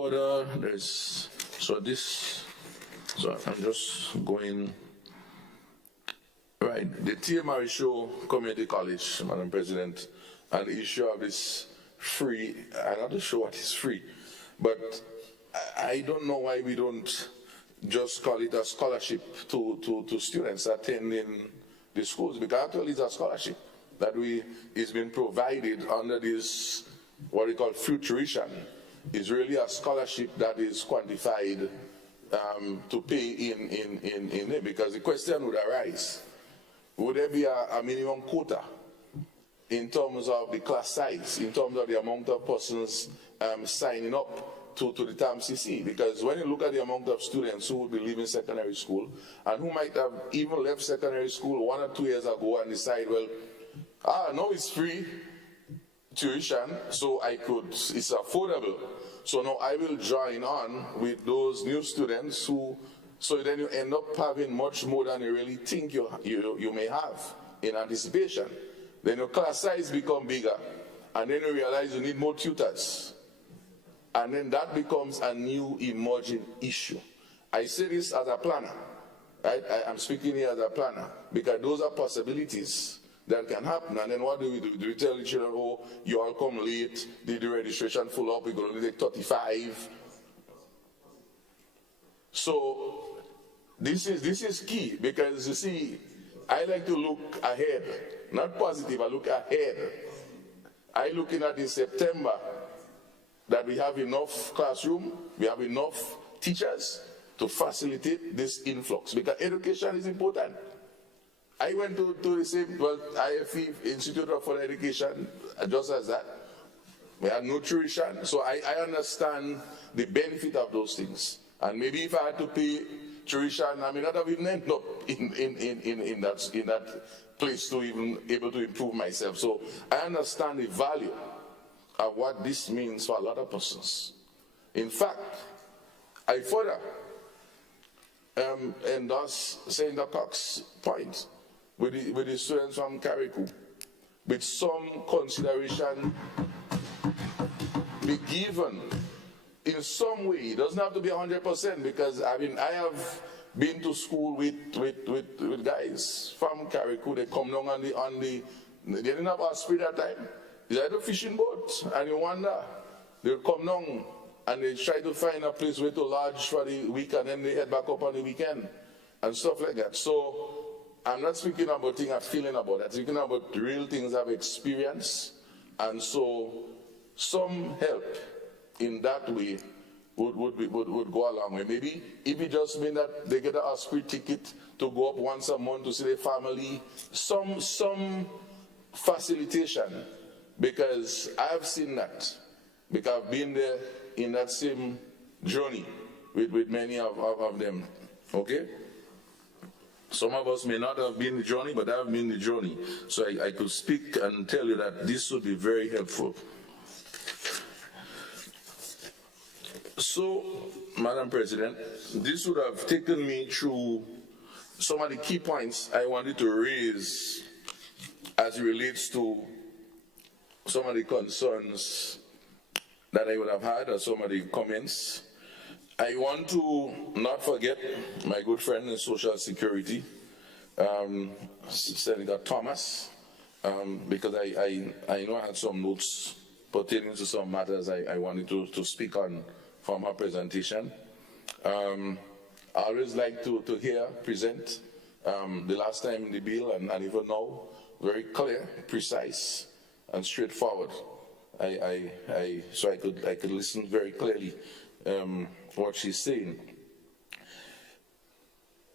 order. So I'm just going right. The T. Marisho Community College, Madam President, and the issue of this free. I'm not sure what is free, but I don't know why we don't just call it a scholarship to students attending the schools, because actually it's a scholarship that is being provided under this what we call tuition. Is really a scholarship that is quantified to pay in it, because the question would arise: would there be a minimum quota in terms of the class size, in terms of the amount of persons signing up to the TAM CC? Because when you look at the amount of students who would be leaving secondary school and who might have even left secondary school 1 or 2 years ago and decide, well, no, it's free tuition, so it's affordable. So now I will join on with those new students so then you end up having much more than you really think you may have in anticipation. Then your class size become bigger, and then you realize you need more tutors. And then that becomes a new emerging issue. I say this as a planner, right? I'm speaking here as a planner, because those are possibilities that can happen. And then what do we do? Do we tell the children, oh, you all come late, did the registration full up, we're going to take 35? So this is key, because you see, I like to look ahead, not positive, I look ahead. I looking at in September that we have enough classroom, we have enough teachers to facilitate this influx, because education is important. I went to the same, IFE, Institute of Further Education, just as that. We had nutrition, so I understand the benefit of those things. And maybe if I had to pay tuition, I may not have even ended up in that place to even able to improve myself. So I understand the value of what this means for a lot of persons. In fact, I further endorse Senator Cox's point with the students from Carriacou, with some consideration be given in some way. It doesn't have to be 100%, because I have been to school with guys from Carriacou. They come down on the they didn't have a speed at that time. They had a fishing boat, and you wonder, they'll come down and they try to find a place where to lodge for the week, and then they head back up on the weekend and stuff like that. So I'm not speaking about things I'm feeling about. I'm speaking about real things I've experienced. And so some help in that way would go a long way. Maybe if it just means that they get a hospital ticket to go up once a month to see their family, some facilitation, because I've seen that, because I've been there in that same journey with many of them. Okay? Some of us may not have been the journey, but I've been the journey. So I could speak and tell you that this would be very helpful. So, Madam President, this would have taken me through some of the key points I wanted to raise as it relates to some of the concerns that I would have had, or some of the comments. I want to not forget my good friend in Social Security, Senator Thomas, because I know I had some notes pertaining to some matters I wanted to speak on from her presentation. I always like to present the last time in the bill, and even now, very clear, precise, and straightforward. So I could listen very clearly what she's saying.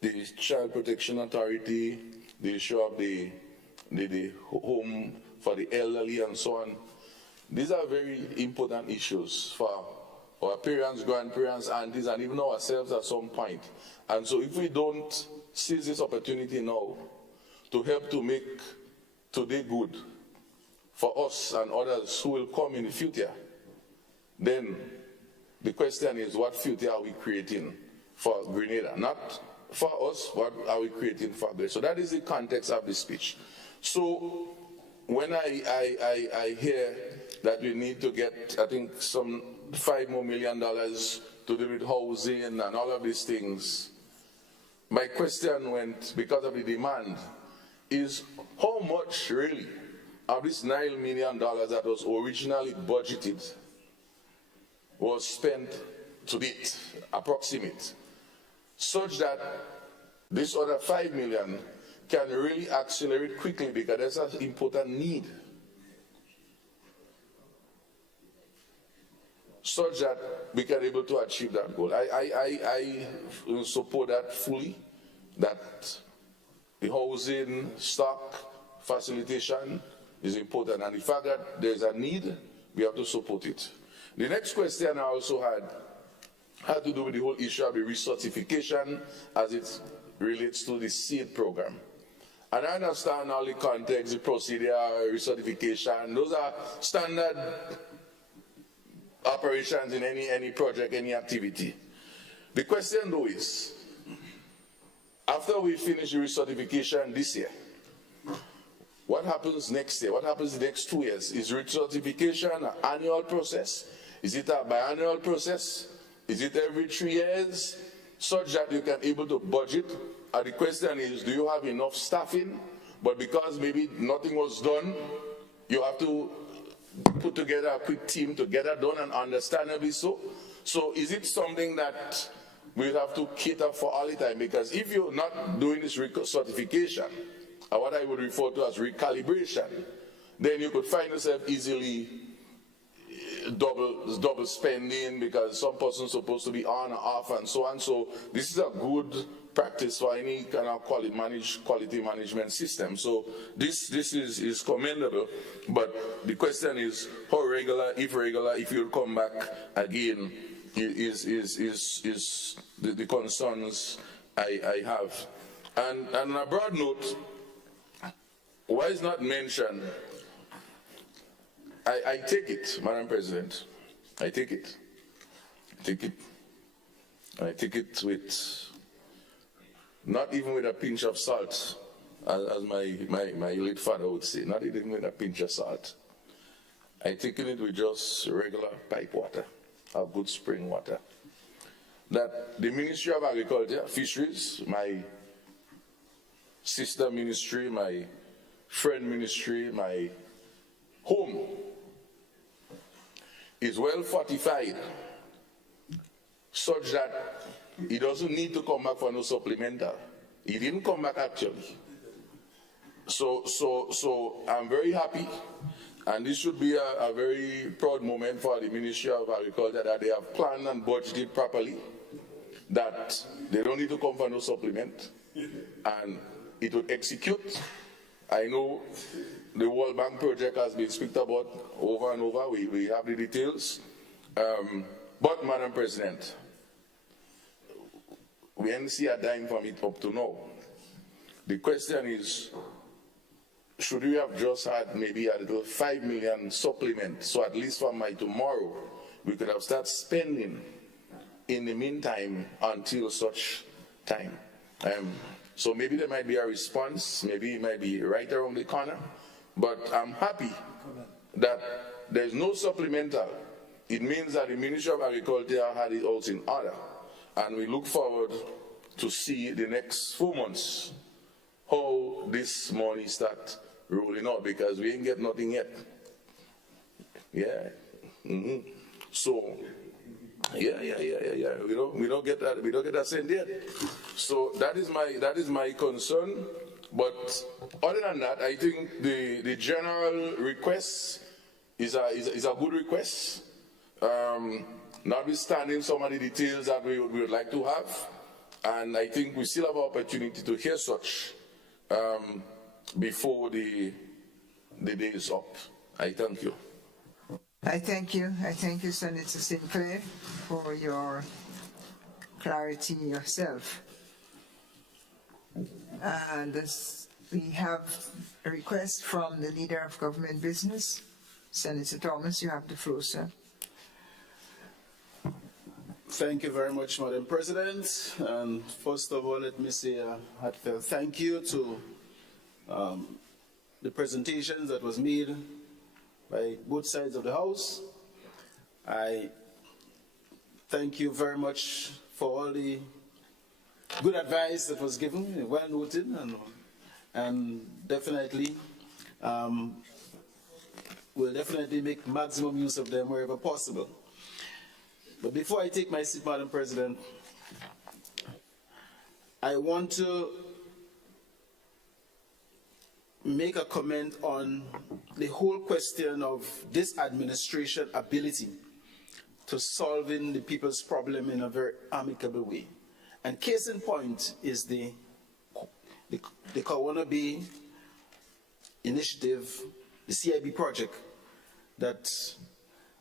The Child Protection Authority, the issue of the home for the elderly and so on, these are very important issues for our parents, grandparents, aunties, and even ourselves at some point. And so if we don't seize this opportunity now to help to make today good for us and others who will come in the future, then the question is, what future are we creating for Grenada? Not for us, what are we creating for Grenada? So that is the context of the speech. So when I hear that we need to get, I think, some $5 more million to do with housing and all of these things, my question went, because of the demand, is how much really of this $9 million that was originally budgeted was spent to date, approximate, such that this other $5 million can really accelerate quickly, because there's an important need, such that we can be able to achieve that goal. I support that fully, that the housing stock facilitation is important, and the fact that there's a need, we have to support it. The next question I also had to do with the whole issue of the recertification as it relates to the SEED program. And I understand all the context, the procedure, recertification, those are standard operations in any project, any activity. The question though is, after we finish the recertification this year, what happens next year? What happens the next 2 years? Is recertification an annual process? Is it a biannual process? Is it every 3 years? Such that you can able to budget. And the question is, do you have enough staffing? But because maybe nothing was done, you have to put together a quick team to get that done, and understandably so. So is it something that we have to cater for all the time? Because if you're not doing this certification, or what I would refer to as recalibration, then you could find yourself easily double spending, because some person's supposed to be on or off and so on. So this is a good practice for any kind of quality management system. So this is commendable, but the question is how regular, if you'll come back again, is the concerns I have. And on a broad note, why is not mentioned, I take it, Madam President, I take it with, not even with a pinch of salt, as my late father would say, not even with a pinch of salt. I take it with just regular pipe water, or good spring water. That the Ministry of Agriculture, Fisheries, my sister ministry, my friend ministry, my home, is well fortified, such that he doesn't need to come back for no supplemental. He didn't come back actually. So I'm very happy, and this should be a very proud moment for the Ministry of Agriculture, that they have planned and budgeted properly, that they don't need to come for no supplement, and it will execute. I know the World Bank project has been spoken about over and over. We have the details. But, Madam President, we didn't see a dime from it up to now. The question is, should we have just had maybe a little 5 million supplement, so at least from by tomorrow, we could have started spending in the meantime until such time. So maybe there might be a response, maybe it might be right around the corner, but I'm happy that there's no supplemental. It means that the Ministry of Agriculture had it all in order, and we look forward to see the next 4 months how this money start rolling out, because we ain't get nothing yet. Yeah. So yeah. We don't get that cent yet. So that is my concern. But other than that, I think the general request is a good request. Notwithstanding some of the details that we would like to have, and I think we still have an opportunity to hear such before the day is up. I thank you. I thank you, Senator Sinclair, for your clarity yourself. And we have a request from the Leader of Government Business. Senator Thomas, you have the floor, sir. Thank you very much, Madam President. And first of all, let me say a heartfelt thank you to the presentations that was made by both sides of the House. I thank you very much for all the good advice that was given, well noted, and definitely we'll definitely make maximum use of them wherever possible. But before I take my seat, Madam President, I want to make a comment on the whole question of this administration ability to solving the people's problem in a very amicable way. And case in point is the Kawana Bay initiative, the CIB project that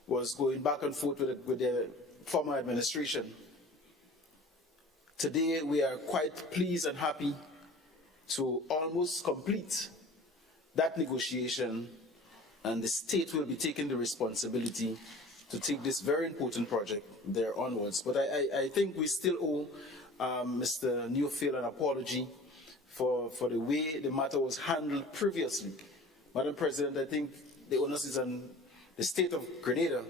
was going back and forth with the former administration. Today we are quite pleased and happy to almost complete that negotiation, and the state will be taking the responsibility to take this very important project there onwards. But I think we still owe Mr. Newfield an apology for the way the matter was handled previously. Madam President, I think the onus is on the state of Grenada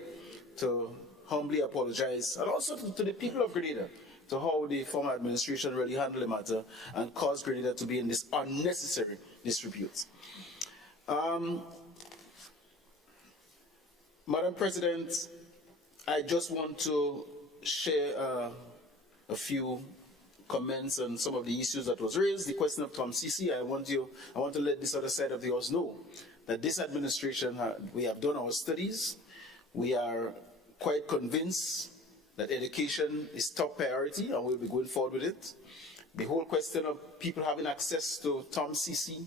to humbly apologize, and also to the people of Grenada, to how the former administration really handled the matter and caused Grenada to be in this unnecessary dispute. Madam President, I just want to share a few comments on some of the issues that was raised. The question of Tom CC, I want to let this other side of the House know that this administration, we have done our studies. We are quite convinced that education is top priority, and we'll be going forward with it. The whole question of people having access to Tom CC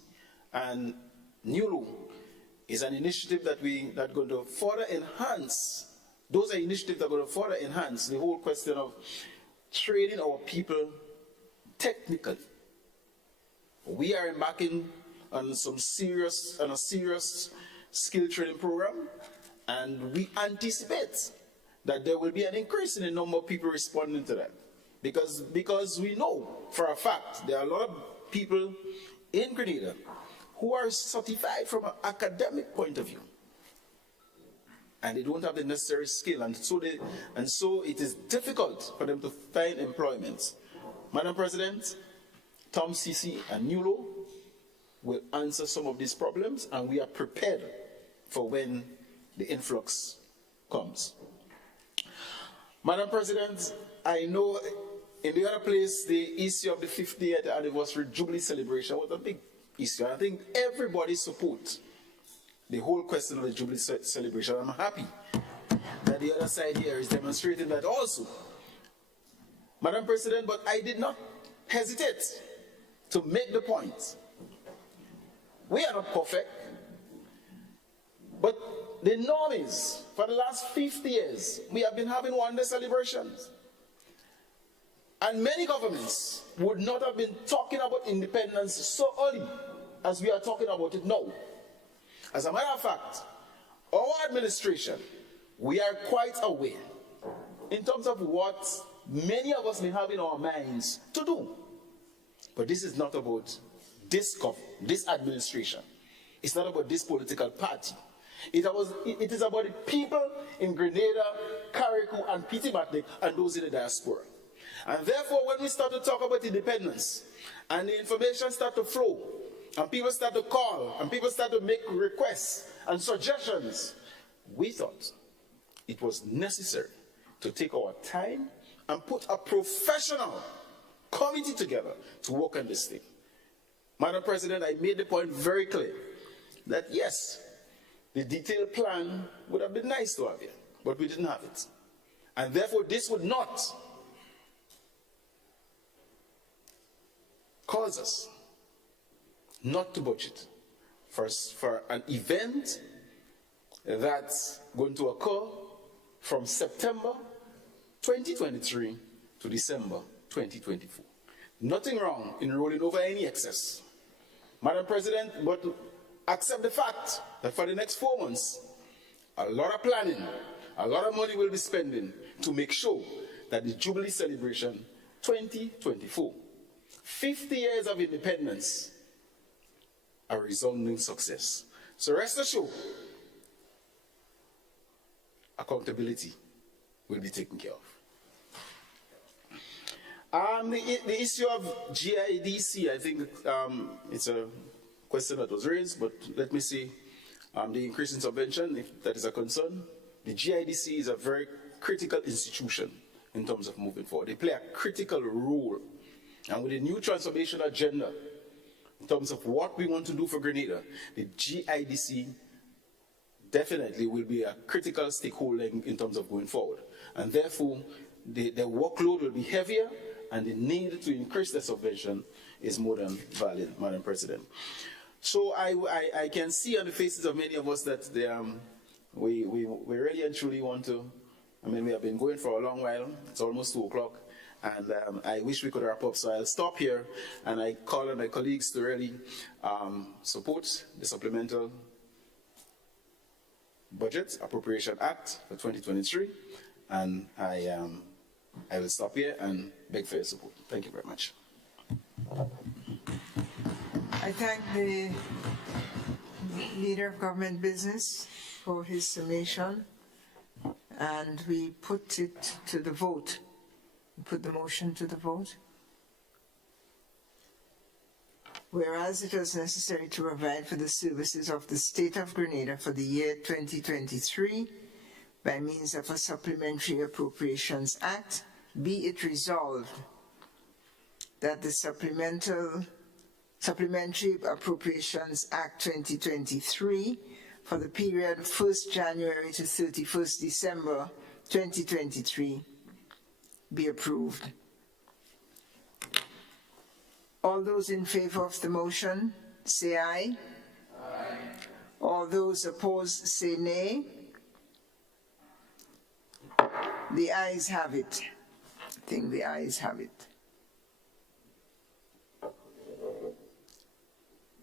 and NULO is an initiative that are going to further enhance. Those are initiatives that are going to further enhance the whole question of training our people technically. We are embarking on a serious skill training program, and we anticipate that there will be an increase in the number of people responding to that. Because we know for a fact there are a lot of people in Grenada who are certified from an academic point of view, and they don't have the necessary skill, and so it is difficult for them to find employment. Madam President, Tom CC and NULO will answer some of these problems, and we are prepared for when the influx comes. Madam President, I know in the other place the issue of the 50th anniversary Jubilee celebration was a big issue. I think everybody supports the whole question of the Jubilee celebration. I'm happy that the other side here is demonstrating that also. Madam President, but I did not hesitate to make the point. We are not perfect, but the norm is, for the last 50 years, we have been having one-day celebrations. And many governments would not have been talking about independence so early as we are talking about it now. As a matter of fact, our administration, we are quite aware in terms of what many of us may have in our minds to do. But this is not about this administration. It's not about this political party. It is about the people in Grenada, Carriacou, and Petite Martinique, and those in the diaspora. And therefore, when we start to talk about independence, and the information start to flow, and people start to call, and people start to make requests and suggestions, we thought it was necessary to take our time and put a professional committee together to work on this thing. Madam President, I made the point very clear that yes, the detailed plan would have been nice to have here, but we didn't have it. And therefore, this would not cause us not to budget for an event that's going to occur from September 2023 to December 2024. Nothing wrong in rolling over any excess, Madam President, but accept the fact that for the next 4 months, a lot of planning, a lot of money will be spending to make sure that the Jubilee celebration 2024, 50 years of independence, a resounding success. So rest assured, accountability will be taken care of. The issue of GIDC, I think it's a question that was raised, but let me see the increase in subvention, if that is a concern. The GIDC is a very critical institution in terms of moving forward. They play a critical role. And with the new transformation agenda, in terms of what we want to do for Grenada, the GIDC definitely will be a critical stakeholder in terms of going forward. And therefore, the workload will be heavier, and the need to increase the subvention is more than valid, Madam President. So I can see on the faces of many of us that we really and truly want to, I mean, we have been going for a long while. It's almost 2 o'clock. And I wish we could wrap up, so I'll stop here, and I call on my colleagues to really support the Supplemental Budget Appropriation Act for 2023, and I will stop here and beg for your support. Thank you very much. I thank the Leader of Government Business for his summation, and we put it to the vote. We put the motion to the vote. Whereas it was necessary to provide for the services of the State of Grenada for the year 2023 by means of a Supplementary Appropriations Act, be it resolved that the Supplementary Appropriations Act 2023 for the period 1st January to 31st December 2023 be approved. All those in favor of the motion, say aye. Aye. All those opposed, say nay. The ayes have it. I think the ayes have it.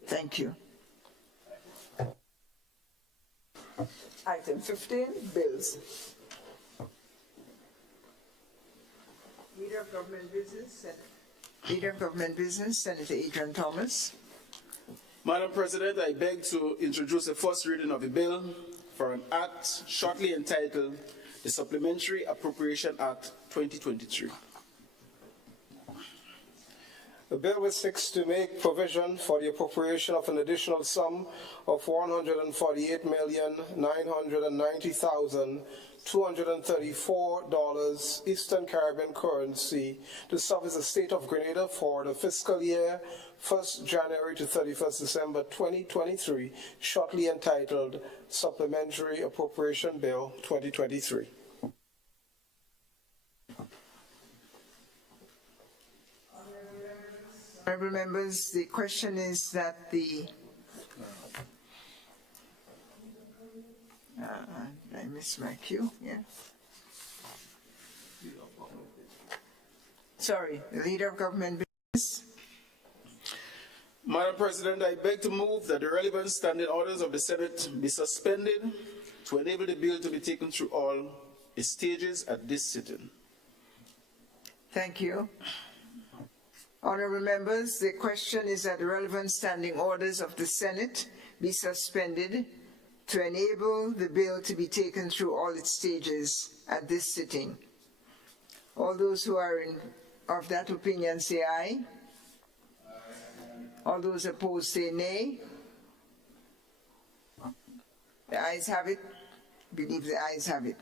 Thank you. Item 15, bills. Leader of Government Business, Leader of Government Business, Senator Adrian Thomas. Madam President, I beg to introduce the first reading of the bill for an act shortly entitled the Supplementary Appropriation Act 2023. The bill which seeks to make provision for the appropriation of an additional sum of $148,990,234 Eastern Caribbean currency to service the State of Grenada for the fiscal year 1st January to 31st December 2023, shortly entitled Supplementary Appropriation Bill 2023. Honourable members, the question is that the I missed my cue, yeah. Sorry, the Leader of Government Business. Madam President, I beg to move that the relevant standing orders of the Senate be suspended to enable the bill to be taken through all its stages at this sitting. Thank you. Honourable members, the question is that the relevant standing orders of the Senate be suspended to enable the bill to be taken through all its stages at this sitting. All those who are of that opinion say aye. All those opposed say nay. The ayes have it. I believe the ayes have it.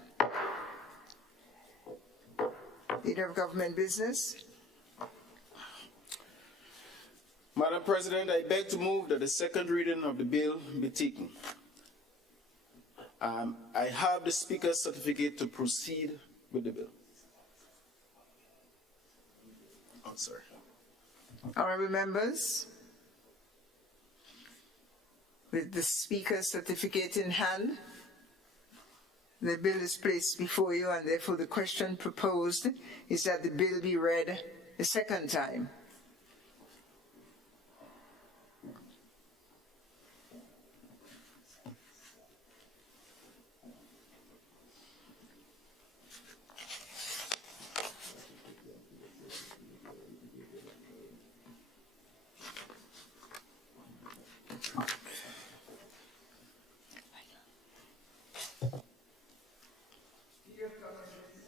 Leader of Government Business. Madam President, I beg to move that the second reading of the bill be taken. I have the Speaker's certificate to proceed with the bill. Oh, sorry. Honourable members, with the Speaker's certificate in hand, the bill is placed before you, and therefore the question proposed is that the bill be read a second time.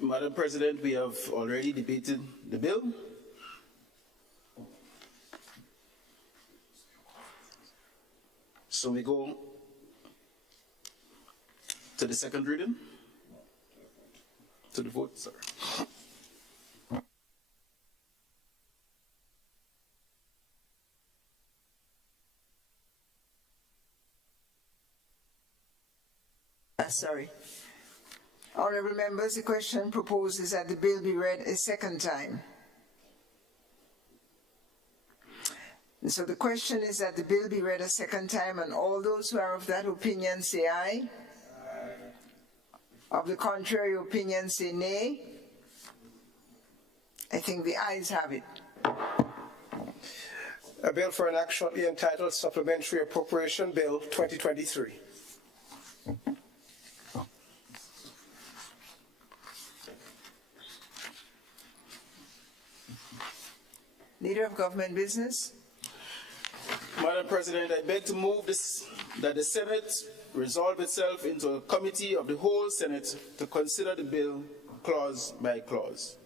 Madam President, we have already debated the bill. So we go to the second reading, to the vote, sorry. Sorry. Honorable members, the question proposes that the bill be read a second time. And so the question is that the bill be read a second time, and all those who are of that opinion say aye. Of the contrary opinion say nay. I think the ayes have it. A bill for an act shortly entitled Supplementary Appropriation Bill 2023. Leader of Government Business. Madam President, I beg to move this, that the Senate resolve itself into a committee of the whole Senate to consider the bill clause by clause.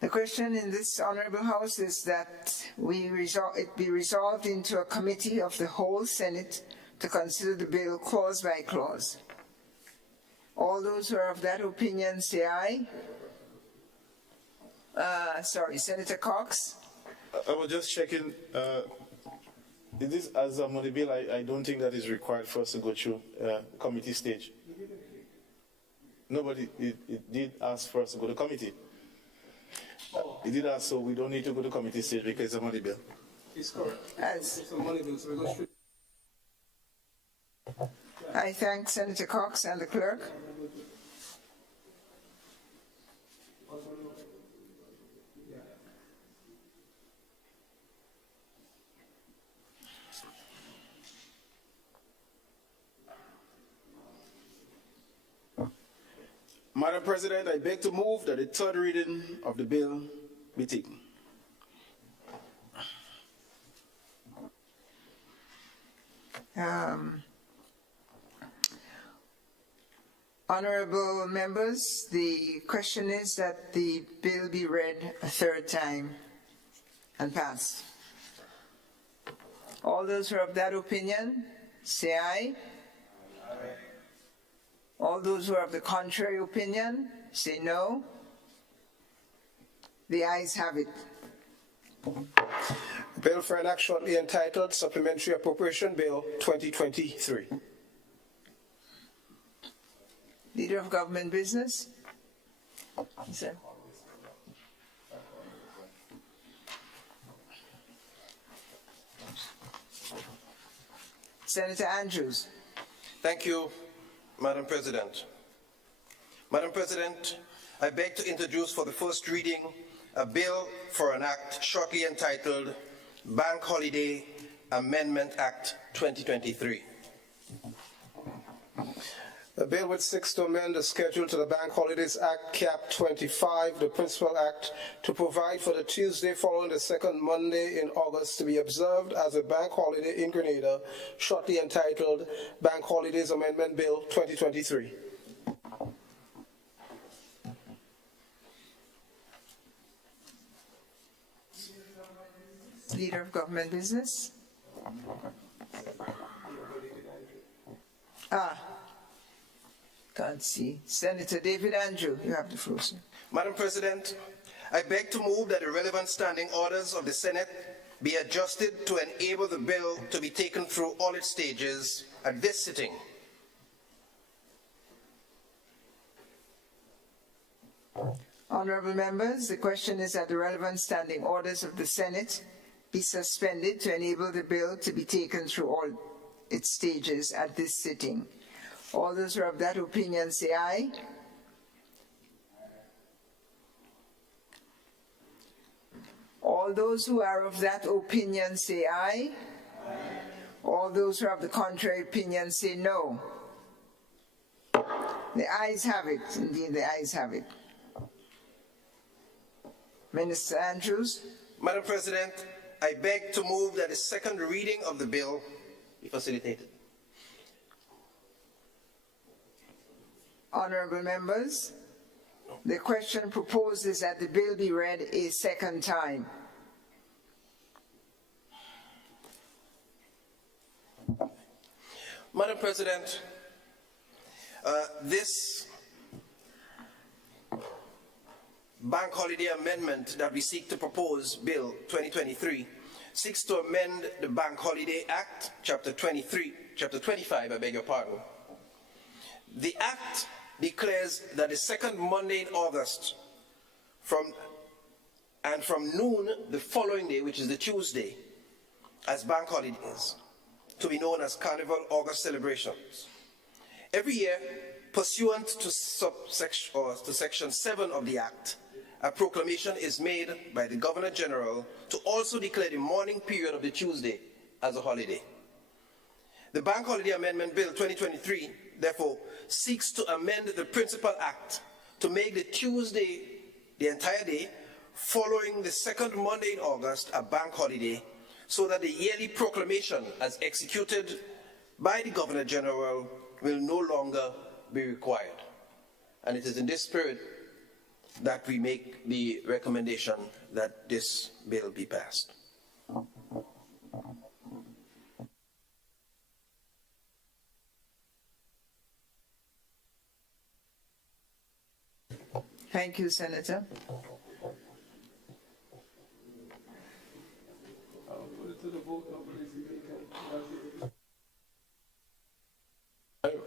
The question in this Honorable House is that it be resolved into a committee of the whole Senate to consider the bill clause by clause. All those who are of that opinion say aye. Sorry, Senator Cox. I was just checking. This as a money bill, I don't think that is required for us to go through committee stage. Nobody, it did ask for us to go to committee. It did ask, so we don't need to go to committee stage because it's a money bill. It's correct. As It's a money bill, so we go straight. I thank Senator Cox and the clerk. Madam President, I beg to move that the third reading of the bill be taken. Honorable members, the question is that the bill be read a third time and passed. All those who are of that opinion, say aye. All those who are of the contrary opinion, say no. The ayes have it. Bill for an act shortly entitled Supplementary Appropriation Bill 2023. Leader of Government Business. Sir. Senator Andrews. Thank you, Madam President. Madam President, I beg to introduce for the first reading a bill for an act shortly entitled Bank Holiday Amendment Act 2023. A bill which seeks to amend the schedule to the Bank Holidays Act, Cap 25, the Principal Act, to provide for the Tuesday following the second Monday in August to be observed as a bank holiday in Grenada, shortly entitled Bank Holidays Amendment Bill 2023. Leader of Government Business. Can't see. Senator David Andrew, you have the floor, sir. Madam President, I beg to move that the relevant standing orders of the Senate be adjusted to enable the bill to be taken through all its stages at this sitting. Honorable members, the question is that the relevant standing orders of the Senate be suspended to enable the bill to be taken through all its stages at this sitting. All those who are of that opinion say aye. All those who are of that opinion say aye. All those who are of the contrary opinion say no. The ayes have it. Indeed, the ayes have it. Minister Andrews. Madam President, I beg to move that the second reading of the bill be facilitated. Honorable members, the question proposed is that the bill be read a second time. Madam President, this bank holiday amendment that we seek to propose, Bill 2023, seeks to amend the Bank Holiday Act, Chapter 25, I beg your pardon. The Act declares that the second Monday in August from noon the following day, which is the Tuesday, as bank holidays, to be known as Carnival August celebrations. Every year, pursuant to Section 7 of the Act, a proclamation is made by the Governor General to also declare the morning period of the Tuesday as a holiday. The Bank Holiday Amendment Bill 2023, therefore, seeks to amend the Principal Act to make the Tuesday, the entire day, following the second Monday in August, a bank holiday, so that the yearly proclamation as executed by the Governor General will no longer be required. And it is in this spirit that we make the recommendation that this bill be passed. Thank you, Senator.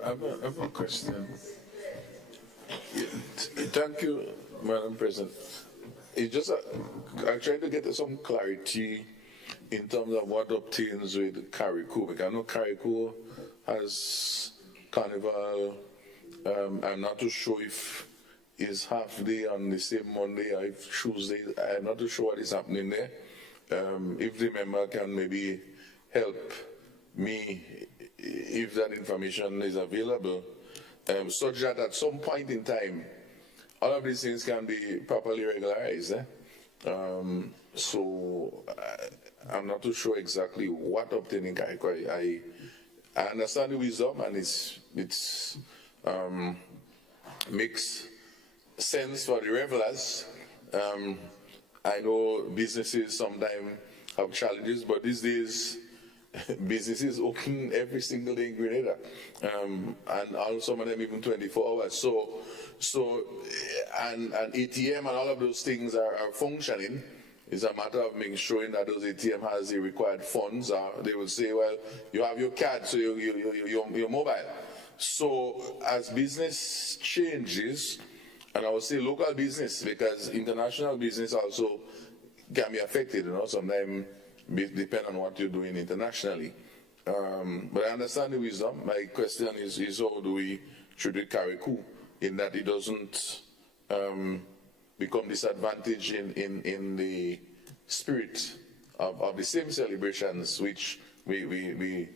I have a question. Thank you, Madam President. It's just I'm trying to get some clarity in terms of what obtains with Carriacou, because I know Carriacou has Carnival. I'm not too sure if it's half day on the same Monday or if Tuesday. I'm not too sure what is happening there. If the member can maybe help me if that information is available, such that at some point in time, all of these things can be properly regularized. So I'm not too sure exactly what obtaining Carriacou. I understand the wisdom, and it's makes sense for the revelers. I know businesses sometimes have challenges, but these days businesses open every single day in Grenada, and some of them even 24 hours. So and ATM and all of those things are functioning. It's a matter of making sure that those ATM has the required funds. They will say, well, you have your card, so your mobile. So as business changes, and I would say local business, because international business also can be affected, sometimes depend on what you're doing internationally. But I understand the wisdom. My question is how do we treat Carriacou in that it doesn't become disadvantaged in the spirit of the same celebrations which we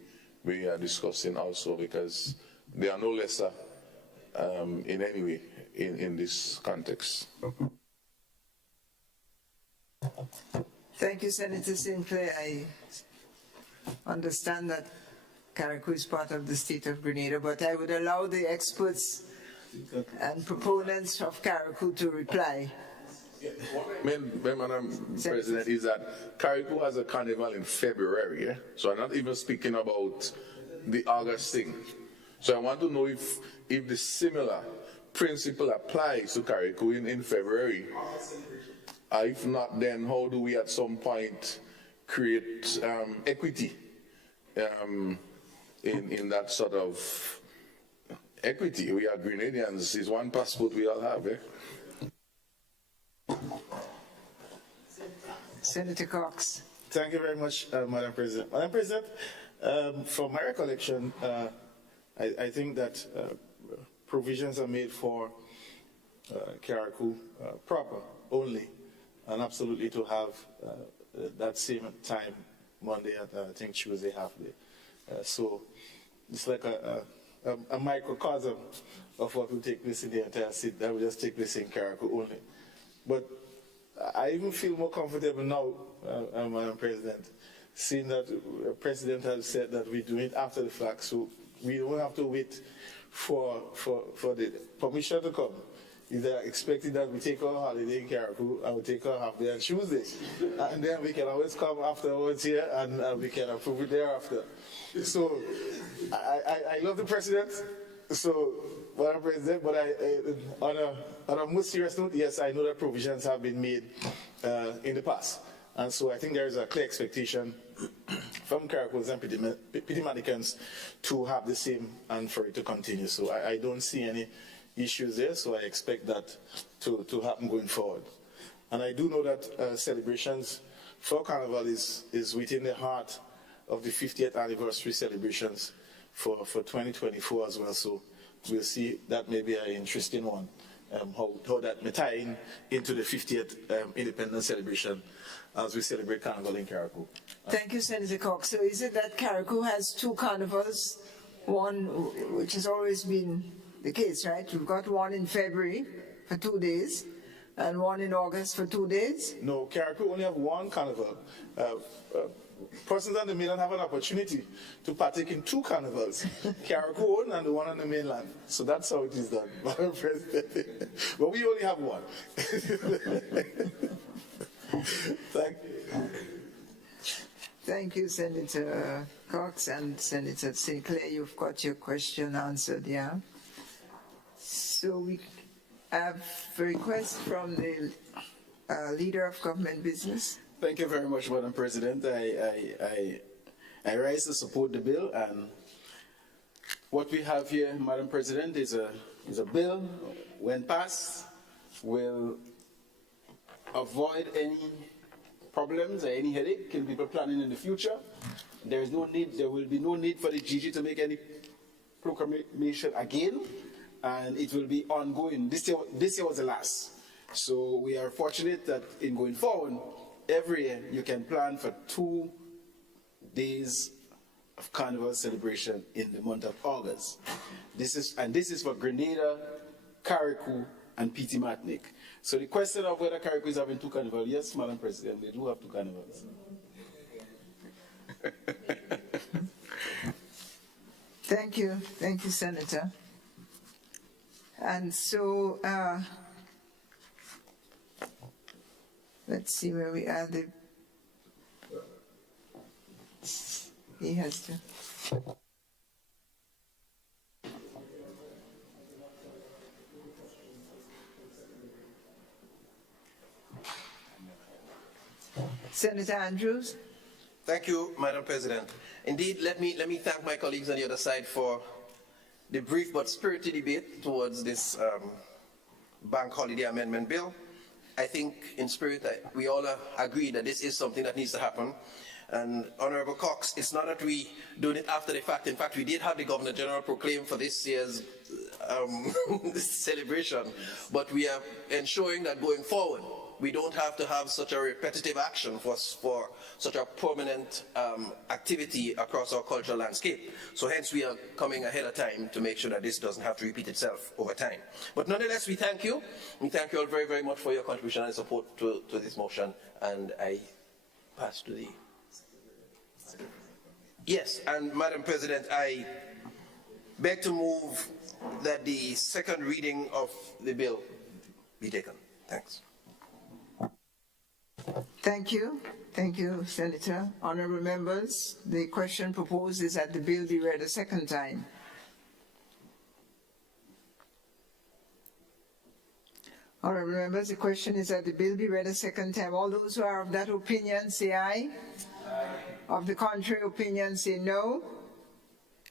are discussing also, because they are no lesser in any way in this context. Thank you, Senator Sinclair. I understand that Carriacou is part of the state of Grenada, but I would allow the experts and proponents of Carriacou to reply. Madam President, is that Carriacou has a carnival in February, yeah? So I'm not even speaking about the August thing. So I want to know if the similar principle applies to Carriacou in February. If not, then how do we at some point create equity in that sort of equity? We are Grenadians. It's one passport we all have, eh? Senator Cox. Thank you very much, Madam President. Madam President, from my recollection, I think that provisions are made for Carriacou proper only, and absolutely to have that same time, Monday and I think Tuesday half day. So it's like a microcosm of what will take place in the entire city. That will just take place in Carriacou only. But I even feel more comfortable now, Madam President, seeing that the President has said that we do it after the fact, so we don't have to wait for the permission to come. If they're expecting that we take our holiday in Carriacou, I will take our half day on Tuesday. And then we can always come afterwards here and we can approve it thereafter. So I love the President. So, Madam President, but on a more serious note, yes, I know that provisions have been made in the past. And so I think there is a clear expectation from Caracou's and Pitimanicans to have the same and for it to continue. So I don't see any issues there, so I expect that to happen going forward. And I do know that celebrations for Carnival is within the heart of the 50th anniversary celebrations for 2024 as well. So we'll see, that may be an interesting one, how that may tie into the 50th independence celebration as we celebrate Carnival in Carriacou. Thank you, Senator Cox. So is it that Carriacou has two carnivals, one which has always been the case, right? We've got one in February for 2 days and one in August for 2 days? No, Carriacou only have one carnival. Persons on the mainland have an opportunity to partake in two carnivals, Carriacou and the one on the mainland. So that's how it is done, Madam President. But we only have one. Thank you. Thank you, Senator Cox and Senator Sinclair. You've got your question answered, yeah? So we have a request from the Leader of Government Business. Thank you very much, Madam President. I rise to support the bill, and what we have here, Madam President, is a bill, when passed, will avoid any problems or any headache in people planning in the future. There will be no need for the GG to make any proclamation again, and it will be ongoing. This year was the last. So we are fortunate that in going forward, every year you can plan for 2 days of Carnival celebration in the month of August. This is for Grenada, Carriacou, and Petit Martinique. So the question of whether Carriacou is having two carnivals, yes, Madam President, they do have two carnivals. Thank you, Senator. And so, let's see where we are. He has to. Senator Andrews. Thank you, Madam President. Indeed, let me thank my colleagues on the other side for the brief but spirited debate towards this bank holiday amendment bill. I think in spirit we all agree that this is something that needs to happen. And Honorable Cox, it's not that we do it after the fact. In fact, we did have the Governor General proclaim for this year's celebration, but we are ensuring that going forward, we don't have to have such a repetitive action for such a permanent activity across our cultural landscape. So hence we are coming ahead of time to make sure that this doesn't have to repeat itself over time. But nonetheless, we thank you. We thank you all very, very much for your contribution and support to this motion. And I pass to the... Yes, and Madam President, I beg to move that the second reading of the bill be taken. Thanks. Thank you. Thank you, Senator. Honourable members, the question proposed is that the bill be read a second time. Honourable members, the question is that the bill be read a second time. All those who are of that opinion say aye. Aye. Of the contrary opinion say no.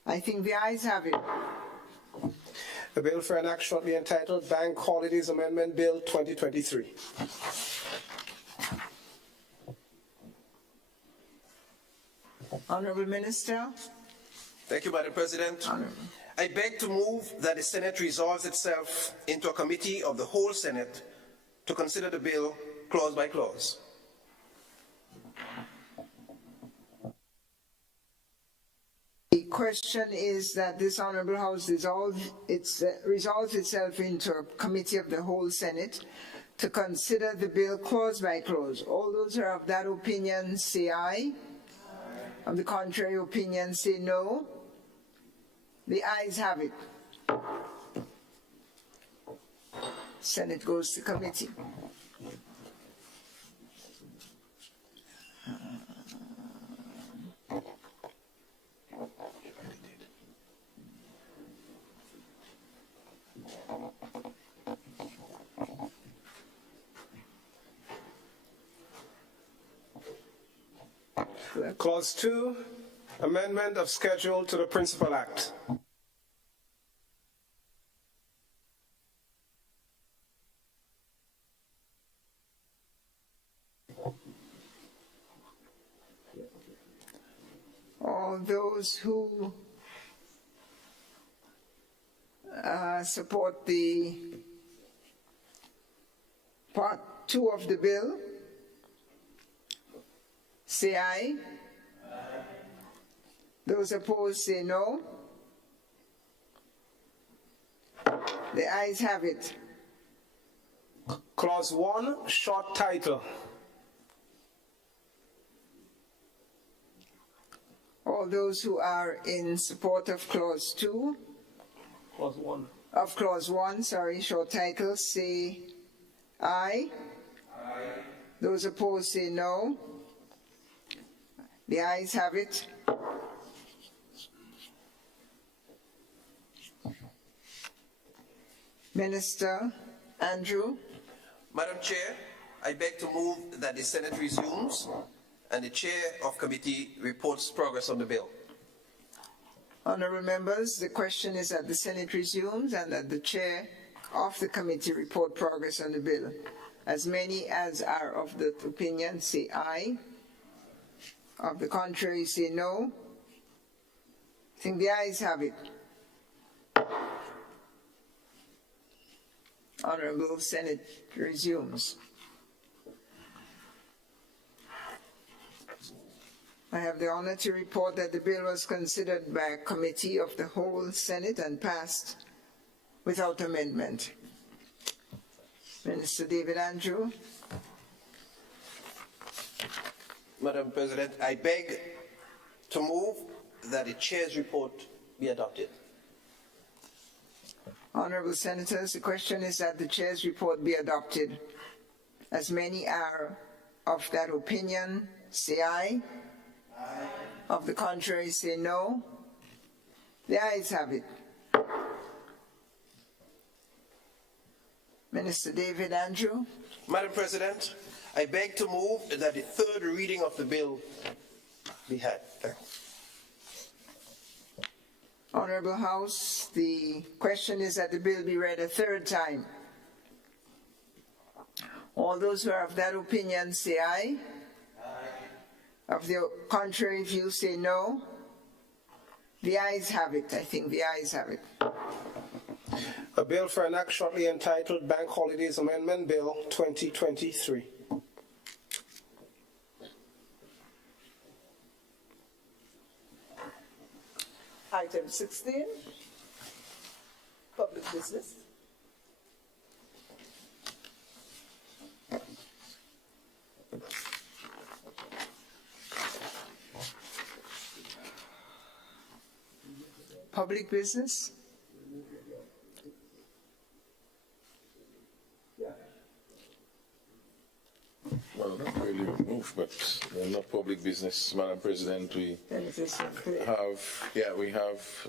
I think the ayes have it. The bill for an act shortly entitled Bank Holidays Amendment Bill 2023. Honourable Minister. Thank you, Madam President. I beg to move that the Senate resolves itself into a committee of the whole Senate to consider the bill clause by clause. The question is that this Honourable House resolves itself into a committee of the whole Senate to consider the bill clause by clause. All those who are of that opinion say aye. Of the contrary opinion, say no. The ayes have it. Senate goes to committee. Clause 2, amendment of schedule to the Principal Act. All those who support the part 2 of the bill, say aye. Those opposed say no. The ayes have it. Clause 1, short title. All those who are in support of clause 2, Clause 1. of clause 1, short title, say aye. Those opposed say no. The ayes have it. Minister Andrew. Madam Chair, I beg to move that the Senate resumes and the Chair of Committee reports progress on the bill. Honourable members, the question is that the Senate resumes and that the Chair of the committee report progress on the bill. As many as are of the opinion say aye. Of the contrary say no. I think the ayes have it. Honourable Senate resumes. I have the honour to report that the bill was considered by a committee of the whole Senate and passed without amendment. Minister David Andrew. Madam President, I beg to move that the Chair's report be adopted. Honourable Senators, the question is that the Chair's report be adopted. As many are of that opinion, say aye. Aye. Of the contrary, say no. The ayes have it. Minister David Andrew. Madam President, I beg to move that the third reading of the bill be had. Thanks. Honourable House, the question is that the bill be read a third time. All those who are of that opinion say aye. Aye. Of the contrary view say no. The ayes have it. I think the ayes have it. A bill for an act shortly entitled Bank Holidays Amendment Bill 2023. Item 16, public business. Public business. Well, not really removed, but not public business, Madam President. We have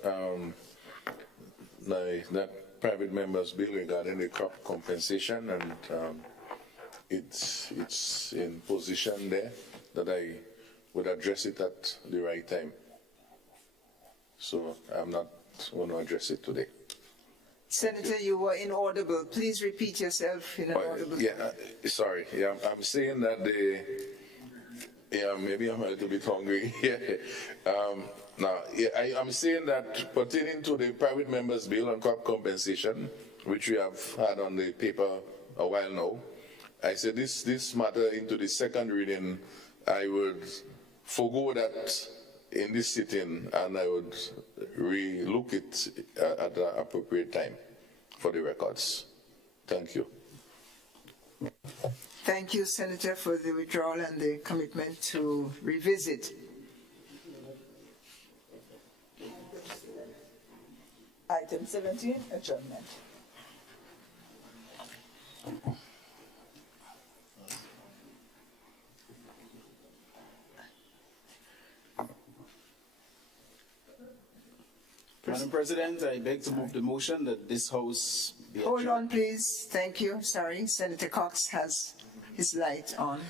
that private member's bill regarding the crop compensation, and it's in position there that I would address it at the right time. So I'm not going to address it today. Senator, you were inaudible. Please repeat yourself in an audible. Sorry. Yeah, I'm saying that maybe I'm a little bit hungry. I'm saying that pertaining to the private members' bill on crop compensation, which we have had on the paper a while now, I said this matter into the second reading, I would forego that in this sitting, and I would re-look it at the appropriate time for the records. Thank you. Thank you, Senator, for the withdrawal and the commitment to revisit Item 17, adjournment. Madam President, I beg to move the motion that this House be Hold adjourned. on, please. Thank you. Sorry, Senator Cox has his light on.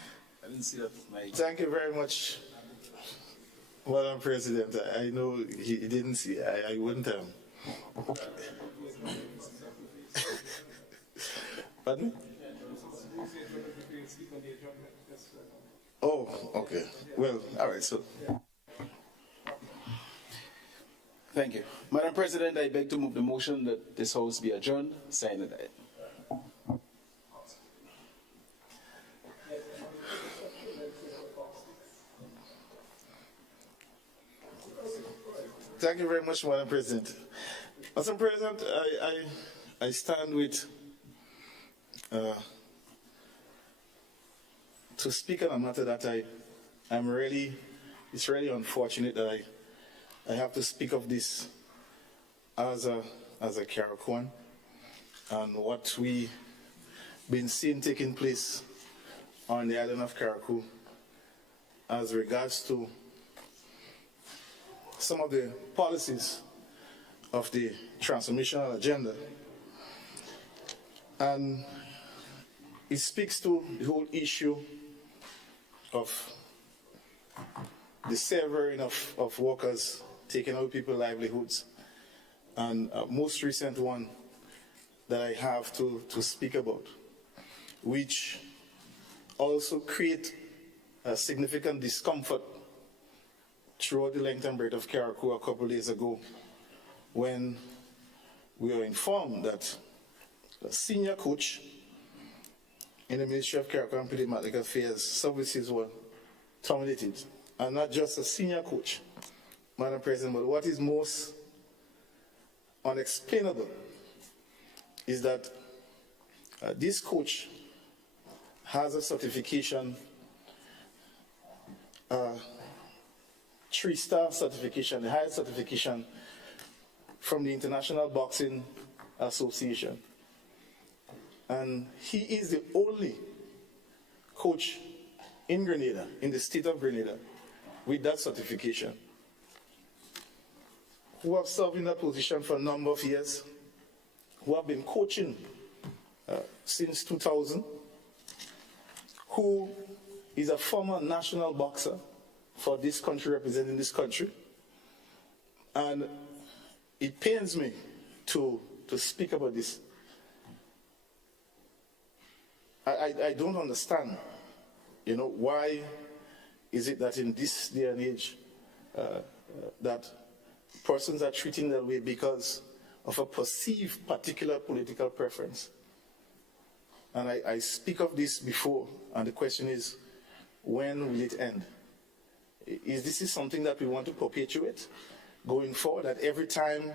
I didn't see that. Thank you very much, Madam President. I know he didn't see. I wouldn't. Pardon? Oh, okay. Well, all right. So. Thank you. Madam President, I beg to move the motion that this House be adjourned. Sign it. Thank you very much, Madam President. Madam President, I stand with to speak on a matter that it's really unfortunate that I have to speak of this as a Caracoan and what we been seeing taking place on the island of Carriacou as regards to some of the policies of the transformational agenda. And it speaks to the whole issue of the severing of workers, taking away people's livelihoods. And most recent one that I have to speak about, which also create a significant discomfort throughout the length and breadth of Carriacou a couple of days ago, when we were informed that a senior coach in the Ministry of Carriacou and Diplomatic Affairs services were terminated. And not just a senior coach, Madam President, but what is most unexplainable is that this coach has a certification, 3-star certification, the highest certification from the International Boxing Association. And he is the only coach in Grenada, in the state of Grenada, with that certification, who have served in that position for a number of years, who have been coaching since 2000, who is a former national boxer for this country, representing this country. And it pains me to speak about this. I don't understand, why is it that in this day and age that persons are treating that way because of a perceived particular political preference. And I speak of this before, and the question is, when will it end? Is this something that we want to perpetuate going forward, that every time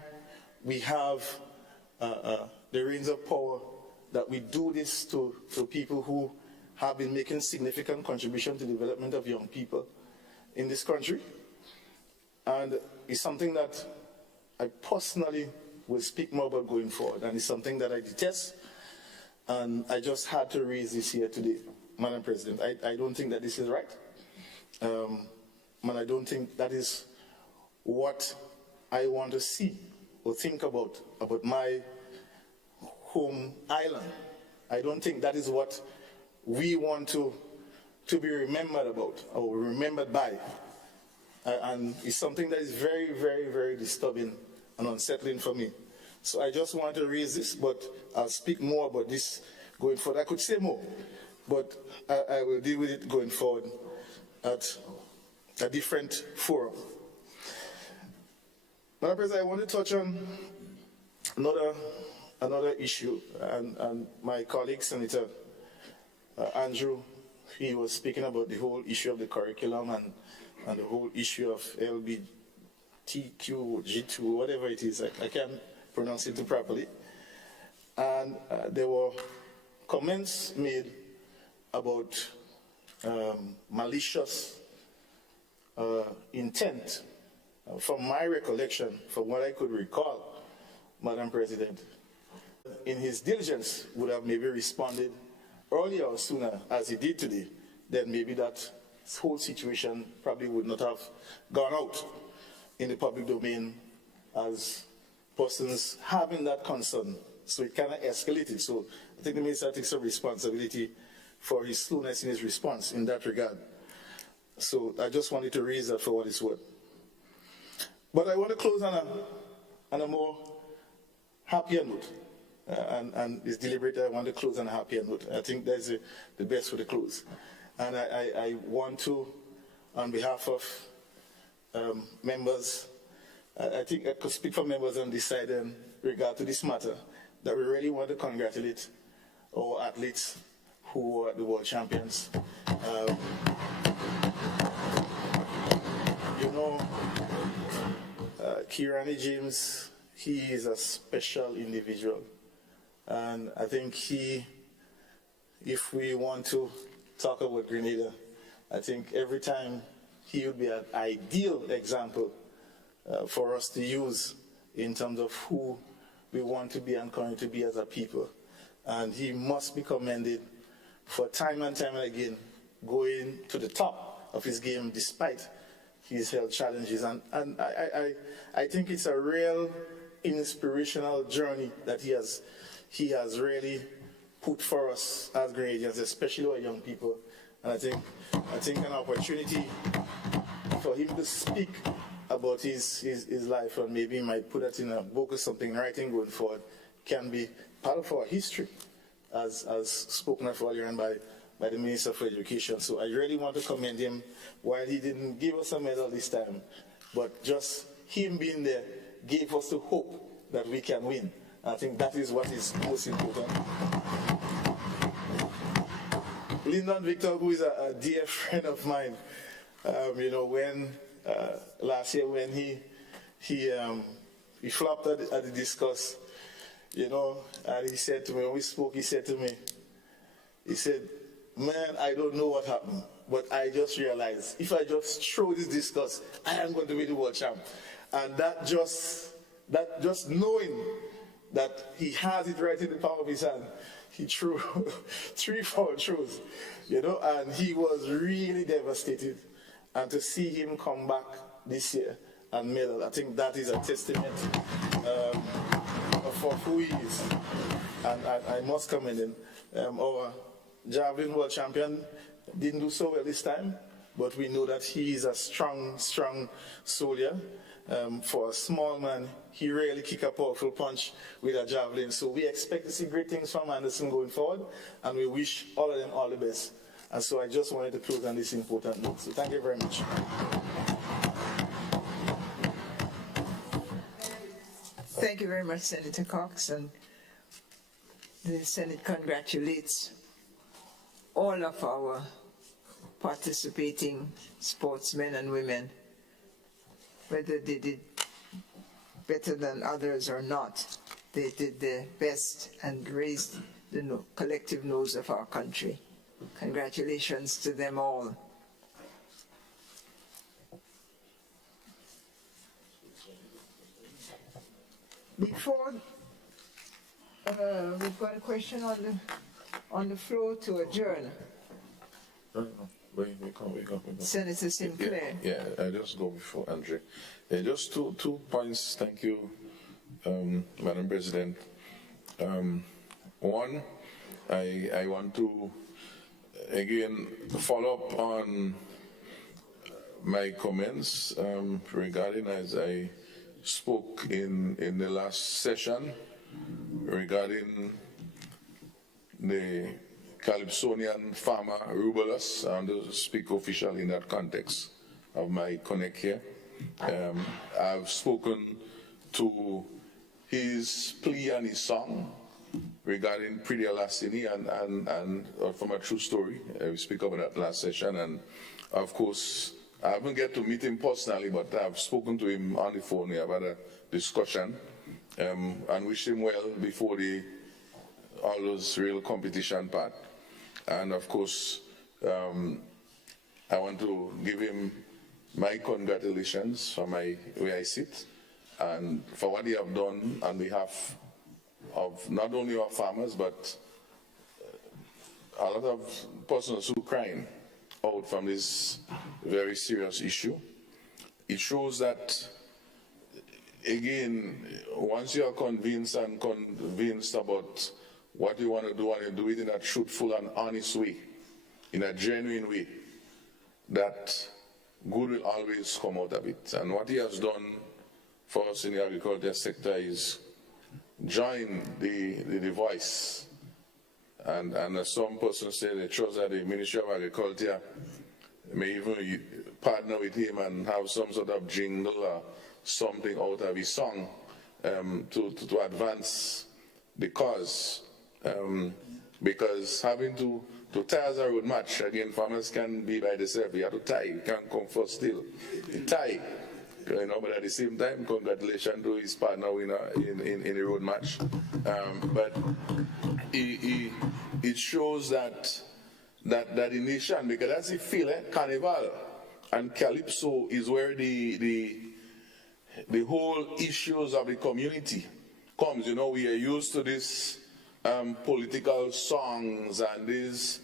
we have the reins of power, that we do this to people who have been making significant contribution to the development of young people in this country? And it's something that I personally will speak more about going forward, and it's something that I detest, and I just had to raise this here today, Madam President. I don't think that this is right, and I don't think that is what I want to see or think about my home island. I don't think that is what we want to be remembered about or remembered by. And it's something that is very, very, very disturbing and unsettling for me. So I just want to raise this, but I'll speak more about this going forward. I could say more, but I will deal with it going forward at a different forum. Madam President, I want to touch on another issue, and my colleague, Senator Andrew, he was speaking about the whole issue of the curriculum and the whole issue of LGBTQ, G2, whatever it is. I can't pronounce it properly. And there were comments made about malicious intent. From my recollection, from what I could recall, Madam President, in his diligence, would have maybe responded earlier or sooner as he did today, then maybe that whole situation probably would not have gone out in the public domain as persons having that concern. So it kind of escalated. So I think the minister takes some responsibility for his slowness in his response in that regard. So I just wanted to raise that for what it's worth. But I want to close on a more happier note. And it's deliberate. I want to close on a happier note. I think that's the best way to close. And I want to, on behalf of members, I think I could speak for members on this side in regard to this matter, that we really want to congratulate our athletes who are the world champions. Kirani James, he is a special individual. And I think if we want to talk about Grenada, I think every time he would be an ideal example for us to use in terms of who we want to be and continue to be as a people. And he must be commended for time and time again going to the top of his game despite his health challenges. And I think it's a real inspirational journey that he has really put for us as Grenadians, especially our young people. And I think an opportunity for him to speak about his life, and maybe he might put that in a book or something, writing going forward, can be part of our history, as spoken of earlier and by the Minister for Education. So I really want to commend him, while he didn't give us a medal this time, but just him being there gave us the hope that we can win. I think that is what is most important. Lyndon Victor, who is a dear friend of mine, when last year when he flopped at the discus, and he said to me, when we spoke, he said, man, I don't know what happened, but I just realized if I just throw this discus, I am going to be the world champ. And that just knowing that he has it right in the palm of his hand, he threw 3-4 throws, and he was really devastated. And to see him come back this year and medal, I think that is a testament for who he is. And I must commend him. Our javelin world champion didn't do so well this time, but we know that he is a strong soldier. For a small man, he really kicked a powerful punch with a javelin. So we expect to see great things from Anderson going forward, and we wish all of them all the best. And so I just wanted to close on this important note. So thank you very much. Thank you very much, Senator Cox. And the Senate congratulates all of our participating sportsmen and women, whether they did better than others or not. They did their best and raised the collective nose of our country. Congratulations to them all. Before, we've got a question on the floor to adjourn. No. We come. Senator Sinclair. Yeah, I just go before Andre. Just two points. Thank you, Madam President. One, I want to again follow up on my comments regarding, as I spoke in the last session, regarding the Calypsonian farmer Rubulus. I want to speak officially in that context of my connect here. I've spoken to his plea and his song regarding Pridi Alasini and from a true story. We speak about that last session, and of course I haven't get to meet him personally, but I've spoken to him on the phone. We have had a discussion and wish him well before all those real competition part. And of course, I want to give him my congratulations for where I sit, and for what they have done on behalf of not only our farmers, but a lot of persons who are crying out from this very serious issue. It shows that, again, once you are convinced about what you want to do, and you do it in a truthful and honest way, in a genuine way, that good will always come out of it. And what he has done for us in the agriculture sector is join the voice. And as some persons say, they trust that the Ministry of Agriculture may even partner with him and have some sort of jingle or something out of his song to advance the cause. Because having to tie as a road match, again, farmers can be by themselves. You have to tie, you can't come first still. You tie. You know, but at the same time, congratulations to his partner winner in the road match. But it shows that the nation, because that's the feel, Carnival and Calypso is where the whole issues of the community comes. You know, we are used to this political songs and these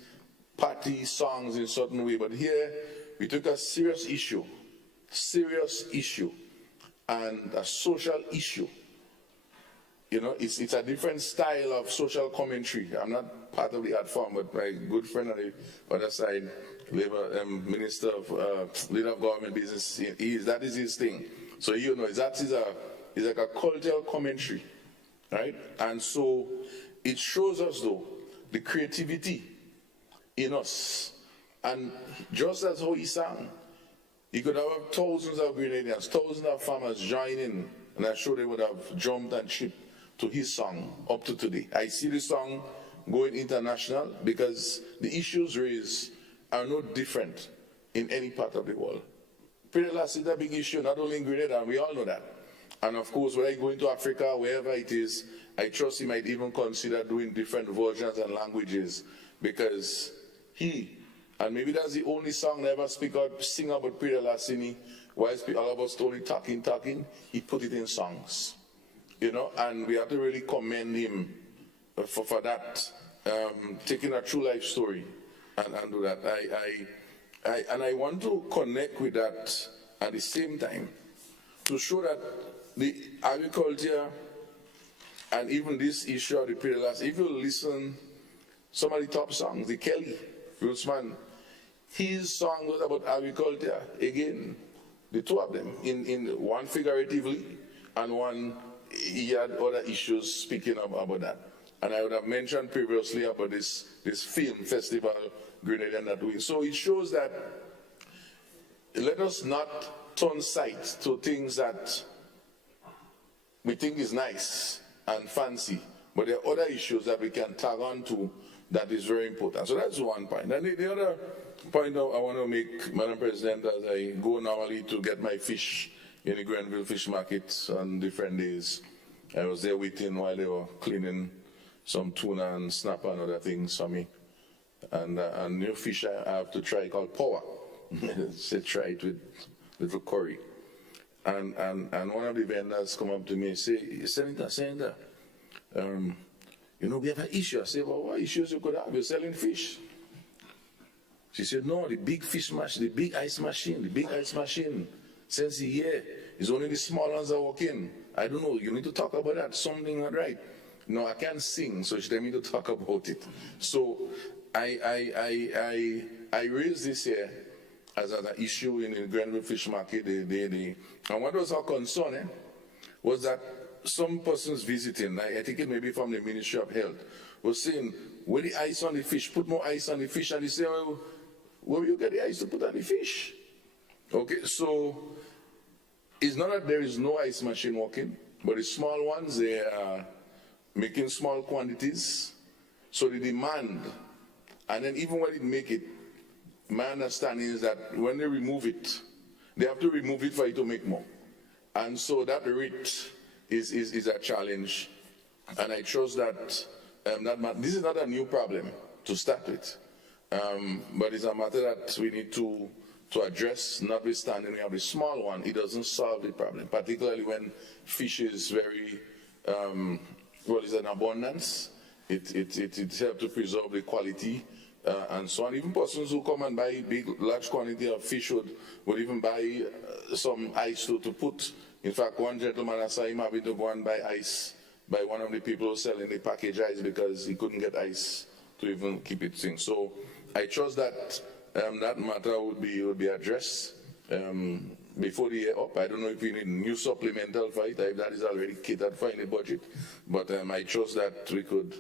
party songs in certain way, but here we took a serious issue and a social issue. You know, it's a different style of social commentary. I'm not part of the art form, but my good friend on the other side, Labour Minister of Leader of Government Business, that is his thing. So you know, it's like a cultural commentary, right? And so it shows us though the creativity in us, and just as how he sang, he could have thousands of Grenadians, thousands of farmers join in, and I'm sure they would have jumped and chipped to his song up to today. I see the song going international because the issues raised are no different in any part of the world. Pretty loss is a big issue, not only in Grenada, and we all know that. And of course, when I go into Africa, wherever it is, I trust he might even consider doing different versions and languages, because he, and maybe that's the only song I ever sing about Peter Lassini, whilst all of us only talking, he put it in songs. You know, and we have to really commend him for that, taking a true life story and do that. I want to connect with that at the same time to show that the agriculture and even this issue of the Peter Lassini, if you listen some of the top songs, the Kelly Rootsman, his song was about agriculture. Again, the two of them, in one figuratively and one he had other issues speaking about that. And I would have mentioned previously about this film festival Grenadian that we. So it shows that let us not turn sight to things that we think is nice and fancy, but there are other issues that we can tag on to that is very important. So that's one point. And the other point I want to make, Madam President, as I go normally to get my fish in the Grenville Fish Market on different days. I was there waiting while they were cleaning some tuna and snapper and other things for me. And a new fish I have to try called Power. Said try it with little curry. And one of the vendors come up to me and say, Senator, you know, we have an issue. I said, well, what issues you could have? You're selling fish. She said, no, the big fish machine, the big ice machine. Since the year, it's only the small ones that walk in. I don't know, you need to talk about that, something not right. No, I can't sing, so she tell me to talk about it. So I raised this here as an issue in the Grenville Fish Market. And what was our concern was that some persons visiting, I think it may be from the Ministry of Health, was saying, with the ice on the fish, put more ice on the fish. And they say, well, where will you get the ice to put on the fish? Okay, so it's not that there is no ice machine working, but the small ones, they are making small quantities. So the demand, and then even when it make it, my understanding is that when they remove it, they have to remove it for it to make more. And so that rate is a challenge. And I trust that, this is not a new problem to start with. But it's a matter that we need to to address, notwithstanding we have the small one, it doesn't solve the problem, particularly when fish is very, is an abundance. It helps to preserve the quality and so on. Even persons who come and buy large quantity of fish would even buy some ice to put. In fact, one gentleman, I saw him having to go and buy ice by one of the people selling the packaged ice because he couldn't get ice to even keep it in. So I trust that that matter would be addressed before the year up. I don't know if we need new supplemental for it, if that is already catered for in the budget, but I trust that we could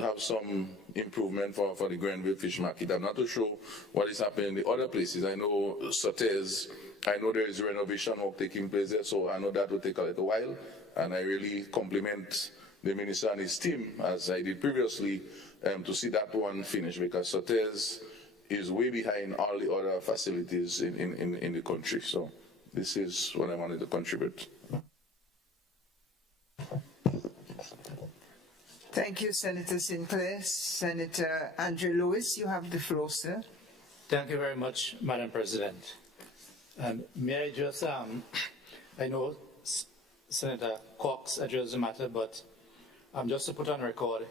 have some improvement for the Grenville Fish Market. I'm not too sure what is happening in the other places. I know Sotez, I know there is renovation work taking place there, so I know that will take a little while, and I really compliment the minister and his team, as I did previously, to see that one finish, because Sotez is way behind all the other facilities in the country. So this is what I wanted to contribute. Thank you, Senator Sinclair. Senator Andrew Lewis, you have the floor, sir. Thank you very much, Madam President. May I just, I know Senator Cox addressed the matter, but just to put on record, in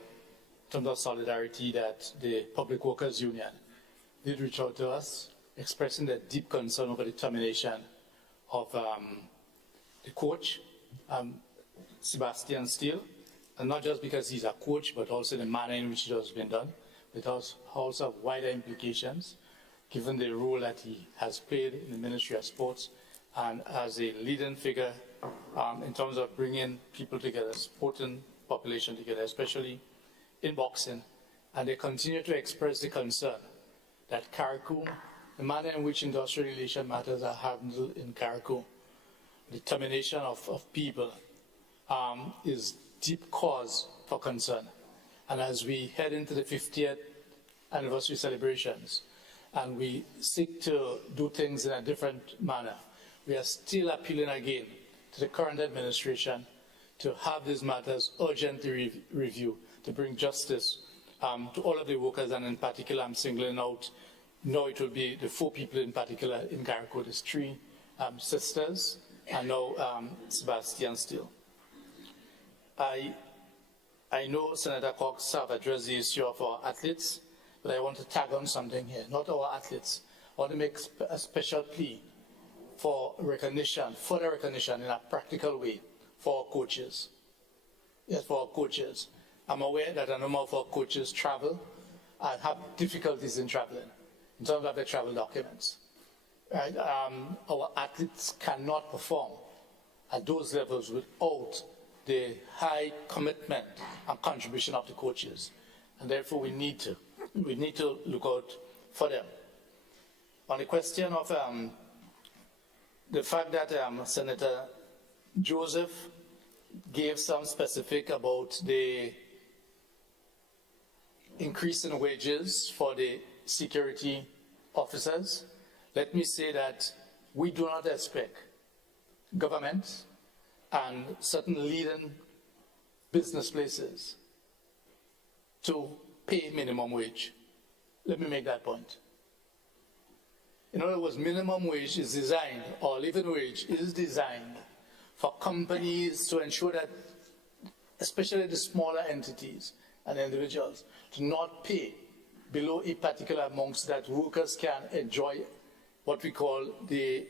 terms of solidarity, that the Public Workers Union did reach out to us, expressing their deep concern over the termination of the coach, Sebastian Steele, and not just because he's a coach, but also the manner in which it has been done. It also have wider implications, given the role that he has played in the Ministry of Sports and as a leading figure in terms of bringing people together, sporting population together, especially in boxing. And they continue to express the concern that Carriacou, the manner in which industrial relation matters are handled in Carriacou, the termination of people is deep cause for concern. And as we head into the 50th anniversary celebrations and we seek to do things in a different manner, we are still appealing again to the current administration to have these matters urgently reviewed, to bring justice to all of the workers, and in particular I'm singling out, now it will be the 4 people in particular in Carriacou, there's 3 sisters, and now Sebastian Steele. I know Senator Cox have addressed the issue of our athletes, but I want to tag on something here. Not our athletes. I want to make a special plea for recognition, further recognition in a practical way for our coaches. Yes, for our coaches. I'm aware that a number of our coaches travel and have difficulties in traveling in terms of their travel documents. Right? Our athletes cannot perform at those levels without the high commitment and contribution of the coaches, and therefore we need to look out for them. On the question of the fact that Senator Joseph gave some specific about the increase in wages for the security officers, let me say that we do not expect government and certain leading business places to pay minimum wage. Let me make that point. In other words, minimum wage is designed, or living wage is designed for companies to ensure that, especially the smaller entities and individuals, to not pay below a particular amount so that workers can enjoy what we call the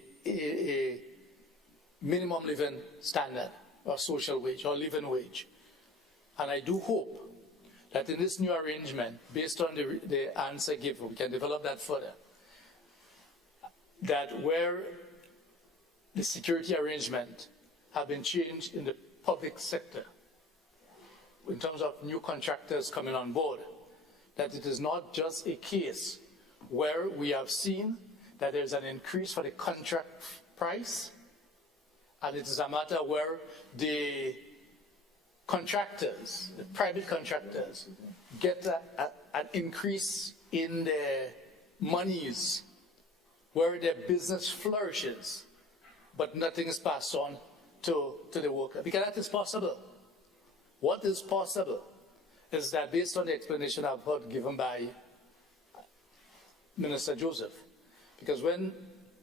minimum living standard, or social wage, or living wage. And I do hope that in this new arrangement, based on the answer given, we can develop that further, that where the security arrangement have been changed in the public sector, in terms of new contractors coming on board, that it is not just a case where we have seen that there's an increase for the contract price, and it is a matter where the contractors, the private contractors, get an increase in their monies, where their business flourishes, but nothing is passed on to the worker. Because that is possible. What is possible is that, based on the explanation I've heard given by Minister Joseph, Because when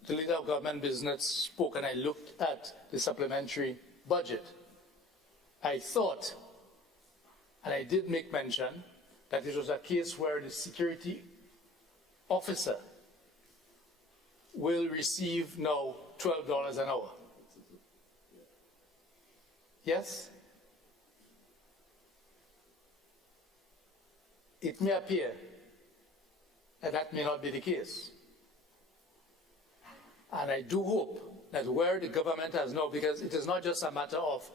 the leader of government business spoke and I looked at the supplementary budget, I thought, and I did make mention, that it was a case where the security officer will receive now $12 an hour. Yes? It may appear that that may not be the case. And I do hope that where the government has now, because it is not just a matter of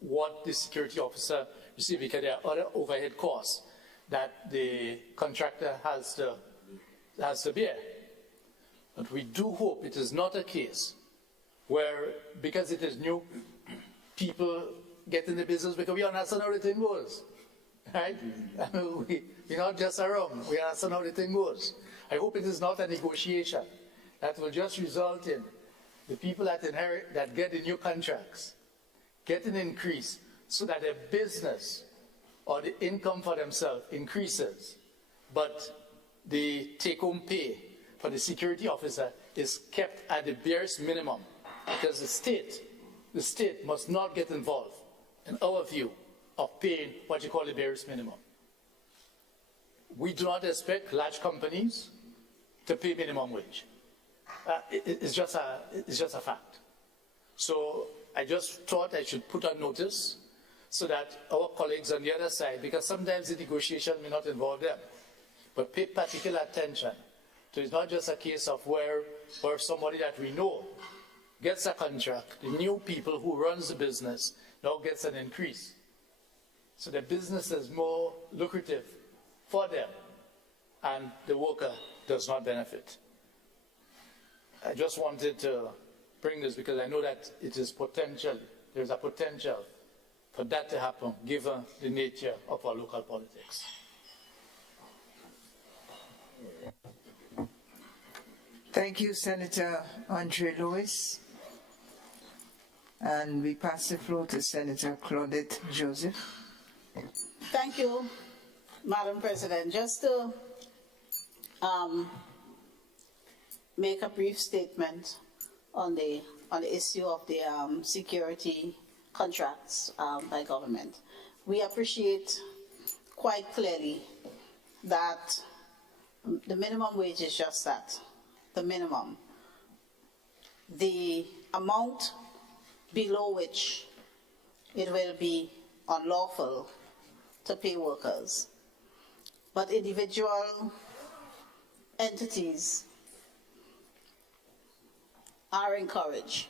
what the security officer receives, because there are other overhead costs that the contractor has to bear. But we do hope it is not a case where, because it is new, people get in the business because we understand how the thing goes, right? We're not just around, we understand how the thing goes. I hope it is not a negotiation that will just result in the people that inherit, that get the new contracts, get an increase so that their business or the income for themselves increases, but the take-home pay for the security officer is kept at the barest minimum, because the state must not get involved, in our view, of paying what you call the barest minimum. We do not expect large companies to pay minimum wage. It's just a fact. So I just thought I should put on notice so that our colleagues on the other side, because sometimes the negotiation may not involve them, but pay particular attention. So it's not just a case of where somebody that we know gets a contract, the new people who runs the business now gets an increase. So the business is more lucrative for them, and the worker does not benefit. I just wanted to bring this because I know that it is potential, there's a potential for that to happen given the nature of our local politics. Thank you, Senator Andre Lewis. And we pass the floor to Senator Claudette Joseph. Thank you, Madam President. Just to make a brief statement on the issue of the security contracts by government. We appreciate quite clearly that the minimum wage is just that, the minimum. The amount below which it will be unlawful to pay workers. But individual entities are encouraged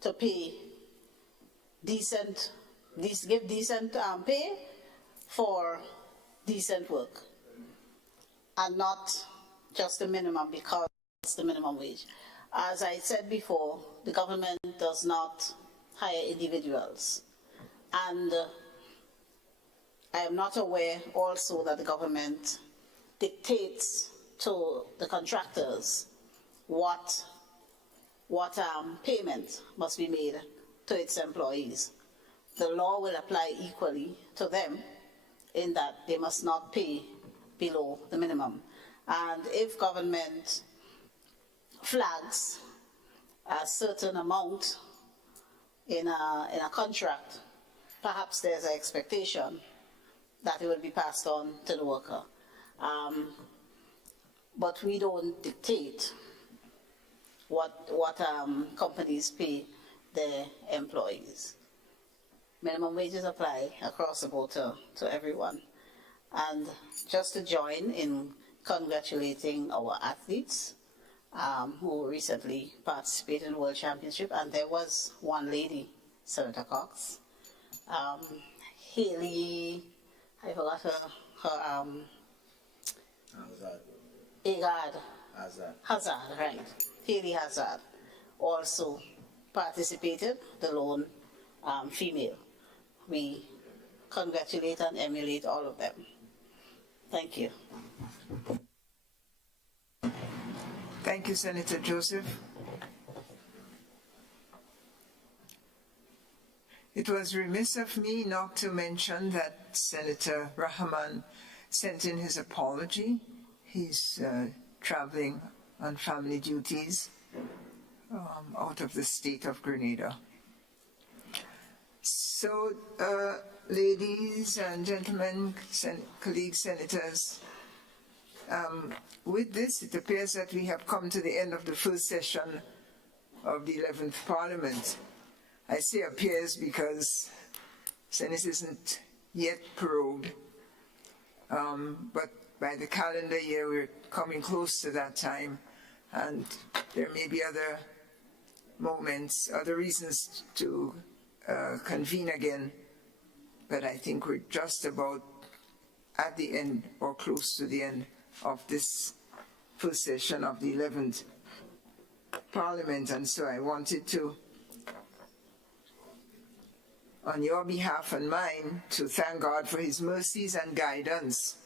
to pay give decent pay for decent work, and not just the minimum because it's the minimum wage. As I said before, the government does not hire individuals, and I am not aware also that the government dictates to the contractors what payment must be made to its employees. The law will apply equally to them in that they must not pay below the minimum. And if government flags a certain amount in a contract, perhaps there's an expectation that it will be passed on to the worker. But we don't dictate what companies pay their employees. Minimum wages apply across the board to everyone. And just to join in congratulating our athletes who recently participated in the World Championship, and there was one lady, Senator Cox, Haley, I forgot her Hazard, right. Haley Hazard also participated, the lone female. We congratulate and emulate all of them. Thank you. Thank you, Senator Joseph. It was remiss of me not to mention that Senator Rahman sent in his apology. He's traveling on family duties out of the state of Grenada. So, ladies and gentlemen, colleagues, senators, with this, it appears that we have come to the end of the first session of the 11th Parliament. I say appears because Senate isn't yet prorogued, but by the calendar year, we're coming close to that time, and there may be other moments, other reasons to convene again, but I think we're just about at the end or close to the end of this first session of the 11th Parliament, and so I wanted to, on your behalf and mine, to thank God for his mercies and guidance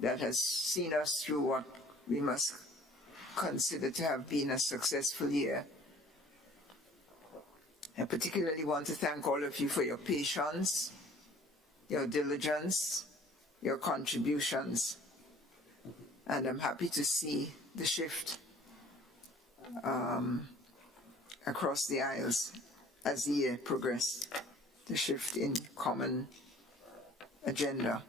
that has seen us through what we must consider to have been a successful year. I particularly want to thank all of you for your patience, your diligence, your contributions, and I'm happy to see the shift across the aisles as the year progressed, the shift in common agenda.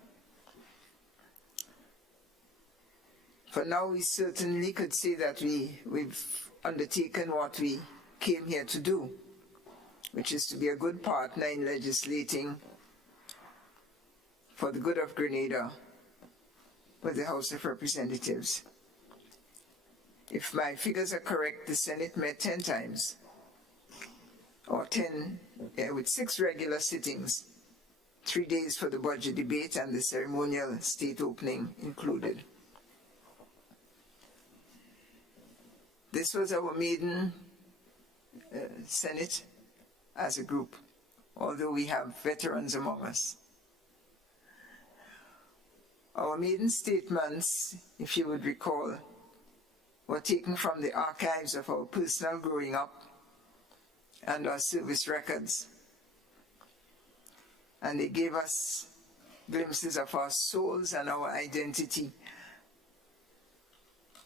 For now, we certainly could say that we've undertaken what we came here to do, which is to be a good partner in legislating for the good of Grenada with the House of Representatives. If my figures are correct, the Senate met 10 times, or 10, with 6 regular sittings, 3 days for the budget debate and the ceremonial state opening included. This was our maiden Senate as a group, although we have veterans among us. Our maiden statements, if you would recall, were taken from the archives of our personal growing up and our service records. And they gave us glimpses of our souls and our identity.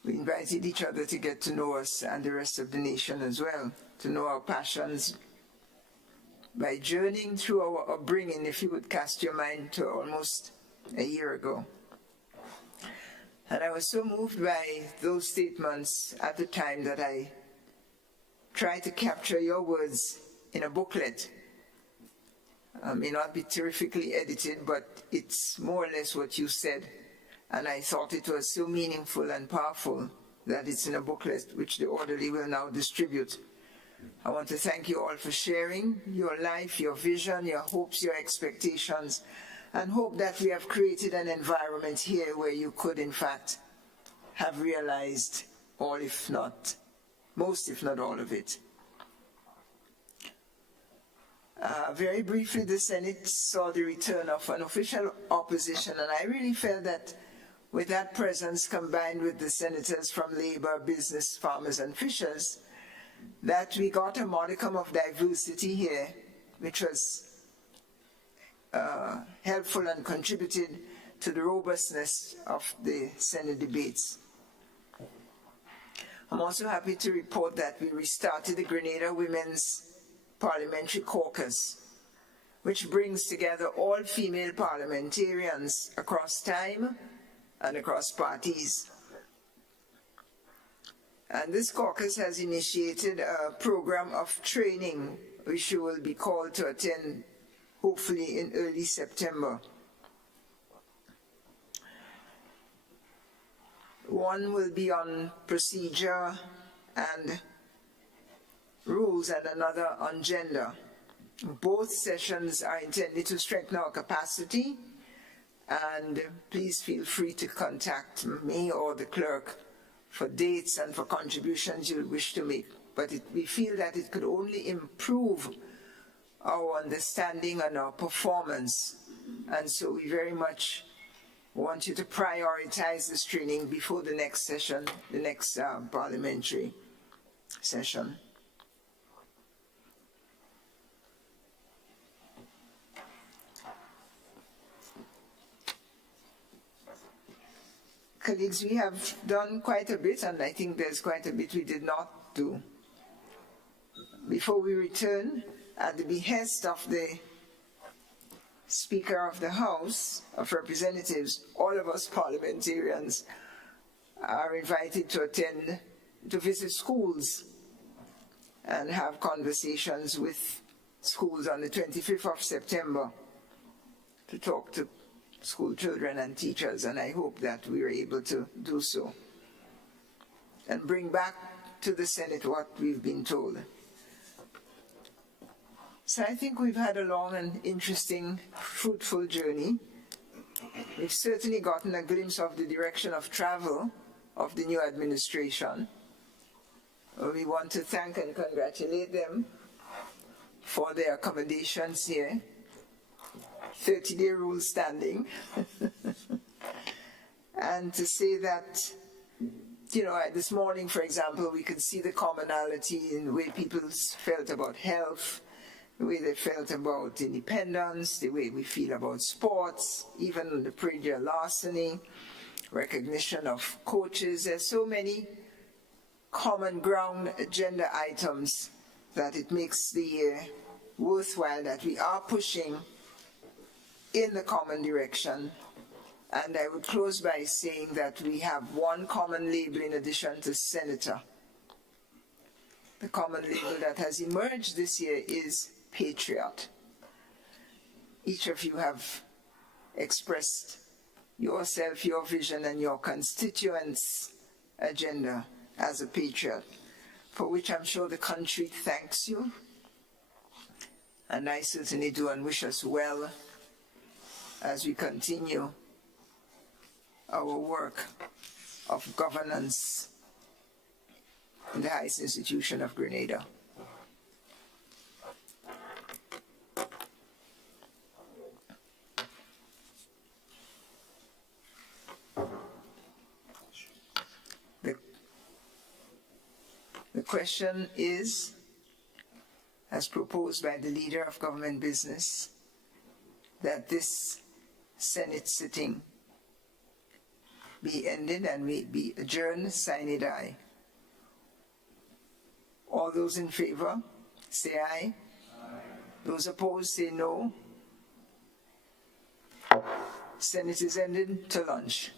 We invited each other to get to know us and the rest of the nation as well, to know our passions by journeying through our upbringing, if you would cast your mind to almost a year ago. And I was so moved by those statements at the time that I tried to capture your words in a booklet. It may not be terrifically edited, but it's more or less what you said. And I thought it was so meaningful and powerful that it's in a booklet which the orderly will now distribute. I want to thank you all for sharing your life, your vision, your hopes, your expectations, and hope that we have created an environment here where you could, in fact, have realized all, if not most, if not all of it. Very briefly, the Senate saw the return of an official opposition, and I really felt that with that presence combined with the senators from labor, business, farmers, and fishers, that we got a modicum of diversity here, which was helpful and contributed to the robustness of the Senate debates. I'm also happy to report that we restarted the Grenada Women's Parliamentary Caucus, which brings together all female parliamentarians across time and across parties. And this caucus has initiated a program of training which you will be called to attend hopefully in early September. One will be on procedure and rules and another on gender. Both sessions are intended to strengthen our capacity, and please feel free to contact me or the clerk for dates and for contributions you wish to make. But we feel that it could only improve our understanding and our performance, and so we very much want you to prioritize this training before the next session, the next parliamentary session. Colleagues, we have done quite a bit, and I think there's quite a bit we did not do. Before we return, at the behest of the Speaker of the House of Representatives, all of us parliamentarians are invited to visit schools and have conversations with schools on the 25th of September to talk to school children and teachers, and I hope that we are able to do so and bring back to the Senate what we've been told. So I think we've had a long and interesting, fruitful journey. We've certainly gotten a glimpse of the direction of travel of the new administration. We want to thank and congratulate them for their accommodations here. 30-day rule standing. And to say that, you know, this morning, for example, we could see the commonality in the way people felt about health, the way they felt about independence, the way we feel about sports, even the Prager larceny, recognition of coaches. There's so many common ground agenda items that it makes the year worthwhile that we are pushing in the common direction. And I would close by saying that we have one common label in addition to senator. The common label that has emerged this year is patriot. Each of you have expressed yourself, your vision, and your constituents' agenda as a patriot, for which I'm sure the country thanks you. And I certainly do, and wish us well as we continue our work of governance in the highest institution of Grenada. The question is, as proposed by the leader of government business, that this Senate sitting be ended and may be adjourned, sine die. All those in favor, say aye. Aye. Those opposed, say no. Senate is ended to lunch.